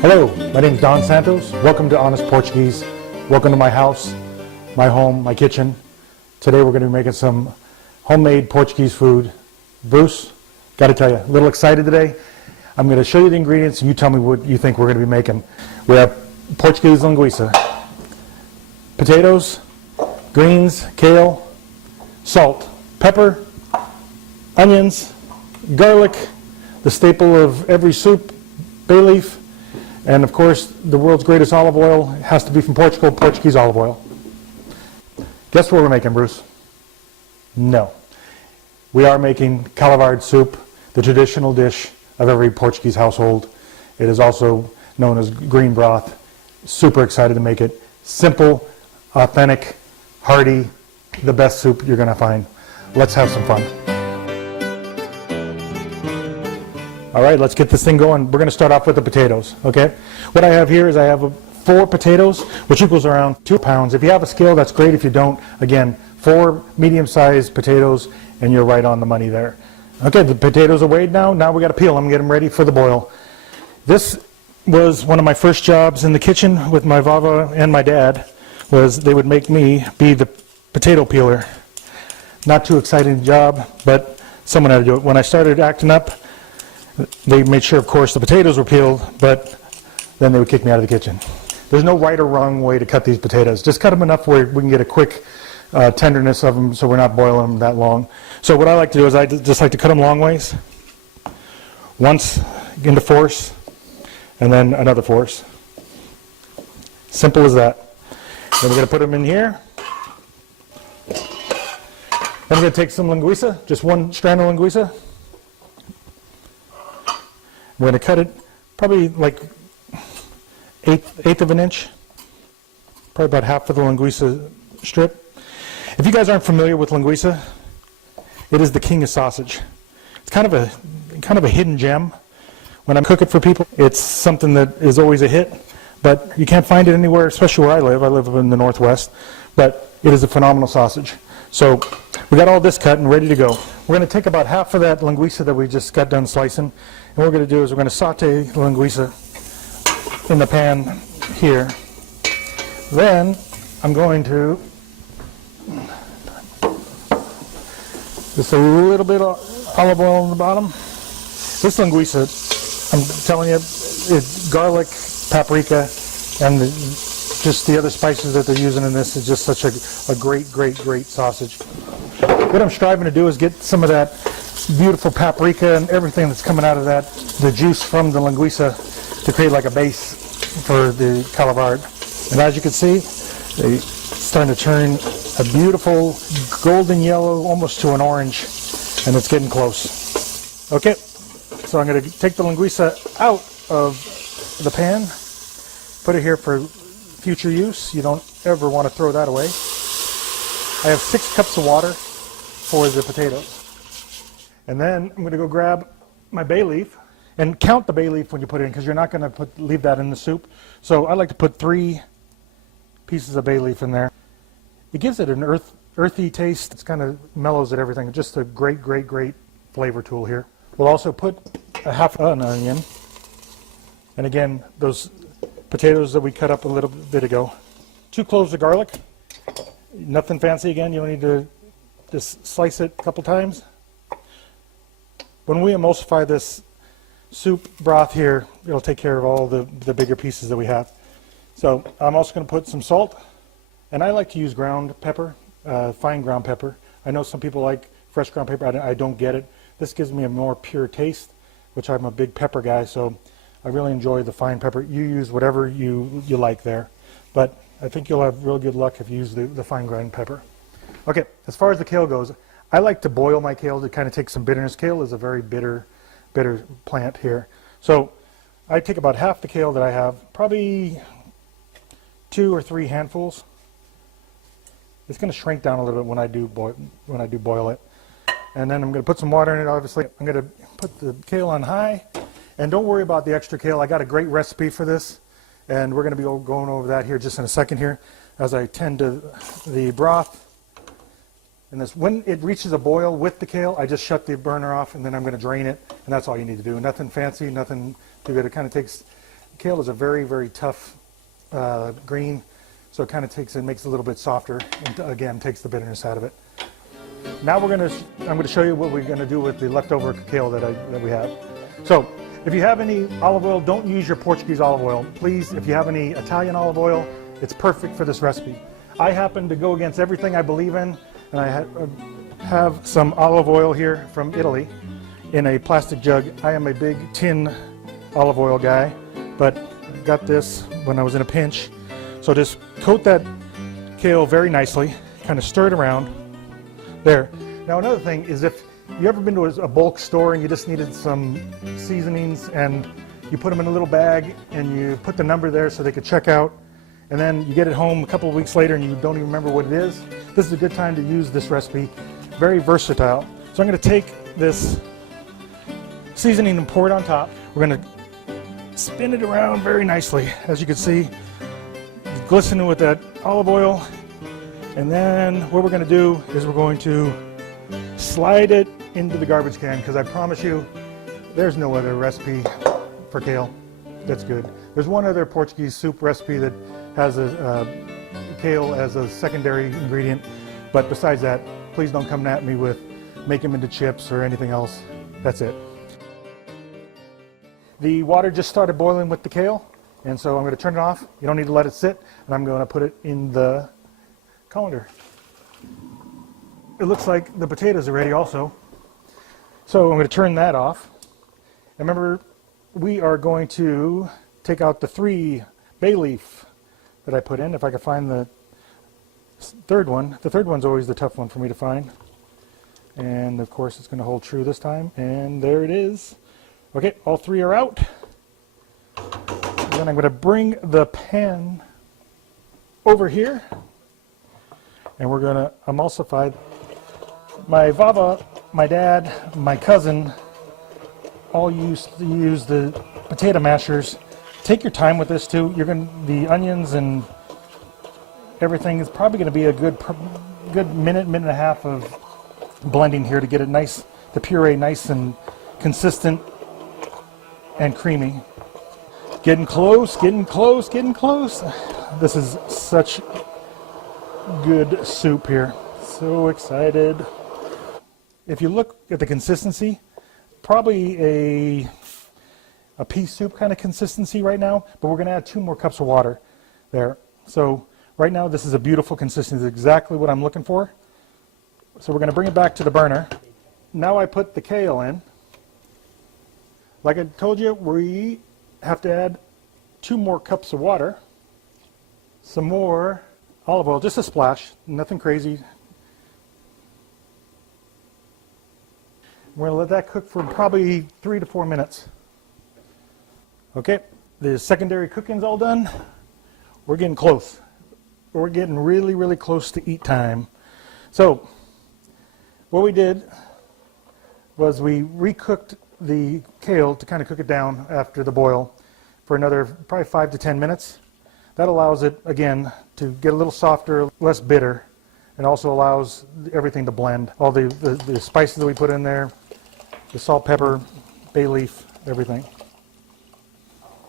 Hello, my name is Don Santos. Welcome to Honest Portuguese. Welcome to my house, my home, my kitchen. Today we're going to be making some homemade Portuguese food. Bruce, got to tell you, a little excited today. I'm going to show you the ingredients and you tell me what you think we're going to be making. We have Portuguese linguica, potatoes, greens, kale, salt, pepper, onions, garlic, the staple of every soup, bay leaf, and of course the world's greatest olive oil has to be from Portugal, Portuguese olive oil. Guess what we're making, Bruce? No. We are making Caldo Verde soup, the traditional dish of every Portuguese household. It is also known as green broth. Super excited to make it. Simple, authentic, hearty, the best soup you're going to find. Let's have some fun. All right, let's get this thing going. We're going to start off with the potatoes, okay? What I have here is I have 4 potatoes, which equals around 2 pounds. If you have a scale, that's great. If you don't, again, 4 medium-sized potatoes, and you're right on the money there. Okay, the potatoes are weighed now. Now we got to peel them, get them ready for the boil. This was one of my first jobs in the kitchen with my Vava and my dad, was they would make me be the potato peeler. Not too exciting job, but someone had to do it. When I started acting up, they made sure, of course, the potatoes were peeled, but then they would kick me out of the kitchen. There's no right or wrong way to cut these potatoes. Just cut them enough where we can get a quick tenderness of them so we're not boiling them that long. So what I like to do is I just like to cut them long ways. Once into force, and then another force. Simple as that. Then we're going to put them in here. Then we're going to take some linguica, just 1 strand of linguica. We're going to cut it probably like eighth of an inch, probably about half of the linguica strip. If you guys aren't familiar with linguica, it is the king of sausage. It's kind of a hidden gem. When I cook it for people, it's something that is always a hit, but you can't find it anywhere, especially where I live. I live in the Northwest, but it is a phenomenal sausage. So we got all this cut and ready to go. We're going to take about half of that linguica that we just got done slicing, and what we're going to do is we're going to saute the linguica in the pan here. Then I'm going to just a little bit of olive oil on the bottom. This linguica, I'm telling you, it's garlic, paprika, and just the other spices that they're using in this is just such a great sausage. What I'm striving to do is get some of that beautiful paprika and everything that's coming out of that, the juice from the linguica, to create like a base for the Caldo Verde. And as you can see, they're starting to turn a beautiful golden yellow, almost to an orange, and it's getting close. Okay, so I'm going to take the linguica out of the pan, put it here for future use. You don't ever want to throw that away. I have 6 cups of water for the potatoes. And then I'm going to go grab my bay leaf and count the bay leaf when you put it in, because you're not going to leave that in the soup. So I like to put 3 pieces of bay leaf in there. It gives it an earthy taste. It kind of mellows it, everything. Just a great flavor tool here. We'll also put a half an onion. And again, those potatoes that we cut up a little bit ago. 2 cloves of garlic. Nothing fancy again. You don't need to just slice it a couple times. When we emulsify this soup broth here, it'll take care of all the bigger pieces that we have. So I'm also going to put some salt. And I like to use ground pepper, fine ground pepper. I know some people like fresh ground pepper. I don't get it. This gives me a more pure taste, which I'm a big pepper guy, so I really enjoy the fine pepper. You use whatever you like there, but I think you'll have real good luck if you use the fine ground pepper. Okay, as far as the kale goes, I like to boil my kale to kind of take some bitterness. Kale is a very bitter plant here. So I take about half the kale that I have, probably 2 or 3 handfuls. It's going to shrink down a little bit when I do boil it. And then I'm going to put some water in it, obviously. I'm going to put the kale on high. And don't worry about the extra kale. I got a great recipe for this. And we're going to be going over that here just in a second here as I tend to the broth. And this, when it reaches a boil with the kale, I just shut the burner off and then I'm going to drain it. And that's all you need to do. Nothing fancy, nothing too good. It kind of takes Kale is a very, very tough green, so it kind of takes it, makes it a little bit softer, and again, takes the bitterness out of it. Now I'm going to show you what we're going to do with the leftover kale that we have. So, if you have any olive oil, don't use your Portuguese olive oil. Please, if you have any Italian olive oil, it's perfect for this recipe. I happen to go against everything I believe in, and I have some olive oil here from Italy in a plastic jug. I am a big tin olive oil guy, but got this when I was in a pinch. So just coat that kale very nicely, kind of stir it around. There. Now another thing is, if you ever been to a bulk store and you just needed some seasonings and you put them in a little bag and you put the number there so they could check out, and then you get it home a couple of weeks later and you don't even remember what it is, this is a good time to use this recipe. Very versatile. So I'm going to take this seasoning and pour it on top. We're going to spin it around very nicely, as you can see, glistening with that olive oil. And then what we're going to do is we're going to slide it into the garbage can, because I promise you there's no other recipe for kale that's good. There's one other Portuguese soup recipe that has a kale as a secondary ingredient, but besides that, please don't come at me with make them into chips or anything else. That's it. The water just started boiling with the kale, and so I'm going to turn it off. You don't need to let it sit, and I'm going to put it in the colander. It looks like the potatoes are ready also. So I'm going to turn that off. And remember, we are going to take out the 3 bay leaf that I put in, if I can find the third one. The third one's always the tough one for me to find. And of course it's going to hold true this time. And there it is. Okay, all 3 are out. And then I'm going to bring the pan over here. And we're going to emulsify. My Vava, my dad, my cousin all used to use the potato mashers. Take your time with this too. The onions and everything is probably going to be a good minute and a half of blending here to get it nice, the puree nice and consistent and creamy. Getting close, getting close, getting close. This is such good soup here. So excited. If you look at the consistency, probably a pea soup kind of consistency right now, but we're going to add 2 more cups of water there. So right now this is a beautiful consistency, exactly what I'm looking for. So we're going to bring it back to the burner. Now I put the kale in. Like I told you, we have to add 2 more cups of water, some more olive oil, just a splash, nothing crazy. We're going to let that cook for probably 3 to 4 minutes. Okay, the secondary cooking's all done. We're getting close. We're getting really, really close to eat time. So, what we did was we recooked the kale to kind of cook it down after the boil for another probably 5 to 10 minutes. That allows it, again, to get a little softer, less bitter, and also allows everything to blend. All the spices that we put in there, the salt, pepper, bay leaf, everything.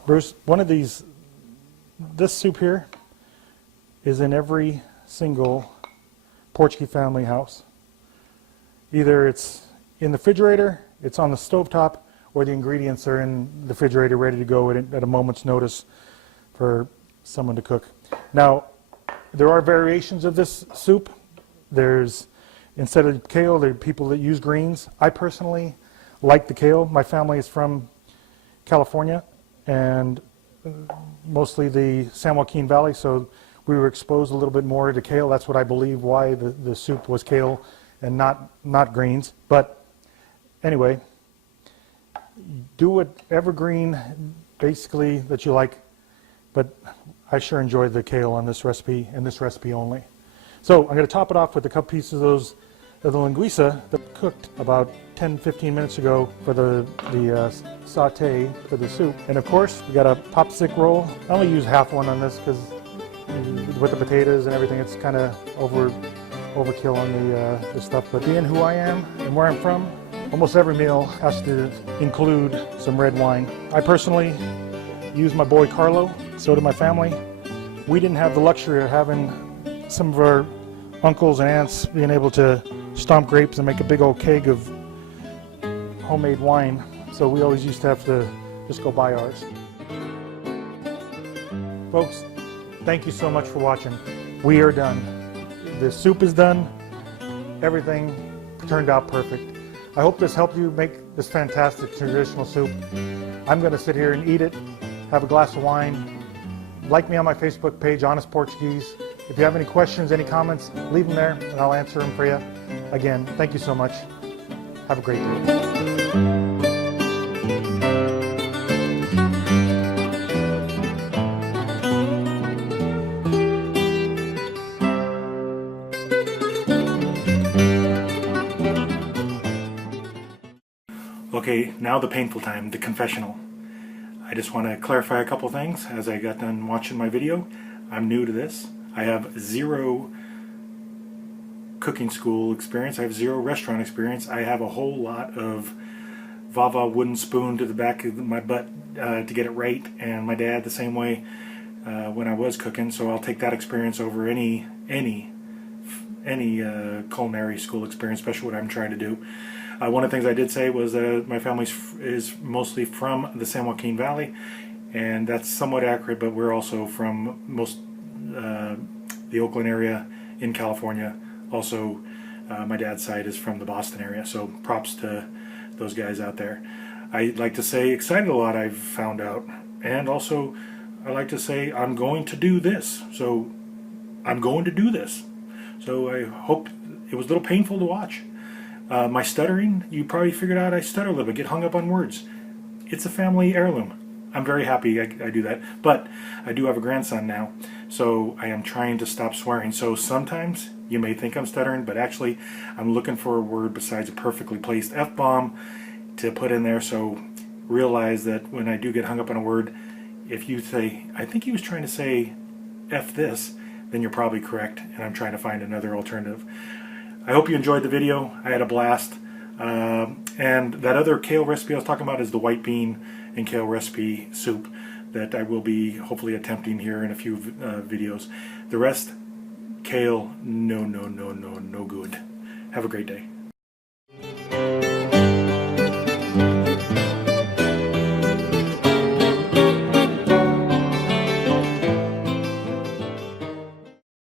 Bruce, this soup here is in every single Portuguese family house. Either it's in the refrigerator, it's on the stovetop, or the ingredients are in the refrigerator ready to go at a moment's notice for someone to cook. Now, there are variations of this soup. Instead of kale, there are people that use greens. I personally like the kale. My family is from California and mostly the San Joaquin Valley, so we were exposed a little bit more to kale. That's what I believe why the soup was kale and not greens. But anyway, do whatever green basically that you like, but I sure enjoyed the kale on this recipe and this recipe only. So I'm going to top it off with a couple pieces of the linguica that cooked about 10-15 minutes ago for the saute for the soup. And of course, we got a popsicle roll. I only use half one on this because with the potatoes and everything, it's kind of overkill on the stuff. But being who I am and where I'm from, almost every meal has to include some red wine. I personally used my boy Carlo, so did my family. We didn't have the luxury of having some of our uncles and aunts being able to stomp grapes and make a big old keg of homemade wine, so we always used to have to just go buy ours. Folks, thank you so much for watching. We are done. The soup is done. Everything turned out perfect. I hope this helped you make this fantastic traditional soup. I'm going to sit here and eat it, have a glass of wine. Like me on my Facebook page, Honest Portuguese. If you have any questions, any comments, leave them there and I'll answer them for you. Again, thank you so much. Have a great day. Okay, now the painful time, the confessional. I just want to clarify a couple things as I got done watching my video. I'm new to this. I have zero cooking school experience. I have zero restaurant experience. I have a whole lot of Vava wooden spoon to the back of my butt to get it right, and my dad the same way when I was cooking, so I'll take that experience over any culinary school experience, especially what I'm trying to do. One of the things I did say was that my family is mostly from the San Joaquin Valley, and that's somewhat accurate, but we're also from the Oakland area in California. Also, my dad's side is from the Boston area, so props to those guys out there. I like to say excited a lot I've found out, and also I like to say I'm going to do this. So I'm going to do this. So I hope it was a little painful to watch. My stuttering, you probably figured out I stutter a little bit, get hung up on words. It's a family heirloom. I'm very happy I do that. But I do have a grandson now, so I am trying to stop swearing. So sometimes you may think I'm stuttering, but actually I'm looking for a word besides a perfectly placed F-bomb to put in there. So realize that when I do get hung up on a word, if you say, I think he was trying to say F this, then you're probably correct, and I'm trying to find another alternative. I hope you enjoyed the video. I had a blast. And that other kale recipe I was talking about is the white bean and kale recipe soup that I will be hopefully attempting here in a few videos. The rest, kale, no good. Have a great day.